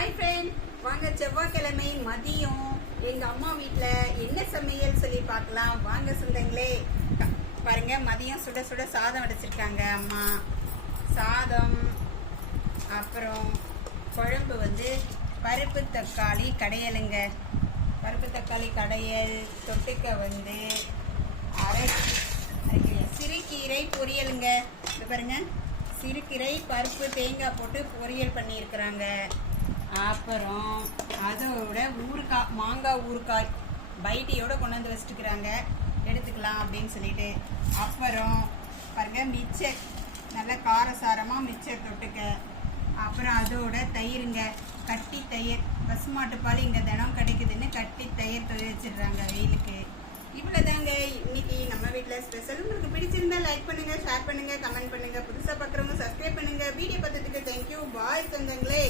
Hi friend, வாங்க செவ்வாய்க்கிழமை மதியம் எங்க அம்மா வீட்டில் என்ன சமையல் சொல்லி பார்க்கலாம். வாங்க சொந்தங்களே. பாருங்க, மதியம் சுட சுட சாதம் வடிச்சிருக்காங்க அம்மா. சாதம், அப்புறம் குழம்பு பருப்பு தக்காளி கடையலுங்க. பருப்பு தக்காளி கடையல், தொட்டுக்க சிறுகீரை பொரியலுங்க. இது பாருங்க, சிறுகீரை பருப்பு தேங்காய் போட்டு பொரியல் பண்ணியிருக்கிறாங்க. அப்புறம் அதோட ஊறுகாய், மாங்காய் ஊறுகாய் பைட்டியோட கொண்டு வந்து வச்சுட்டுக்கிறாங்க, எடுத்துக்கலாம் அப்படின்னு சொல்லிட்டு. அப்புறம் பாருங்க, மிச்சர், நல்ல காரசாரமாக மிச்சர் தொட்டுக்க. அப்புறம் அதோட தயிருங்க, கட்டி தயிர், பசுமாட்டு பால் இங்கே தினம் கிடைக்குதுன்னு கட்டி தயிர் வச்சிடுறாங்க வெயிலுக்கு. இவ்வளோதாங்க இன்னைக்கு நம்ம வீட்டில் ஸ்பெஷல். உங்களுக்கு பிடிச்சிருந்தா லைக் பண்ணுங்க, ஷேர் பண்ணுங்க, கமெண்ட் பண்ணுங்க. புதுசாக பார்க்குறவங்க சப்ஸ்கிரைப் பண்ணுங்க. வீடியோ பார்த்ததுக்கு தேங்க்யூ. பாய் சொந்தங்களே.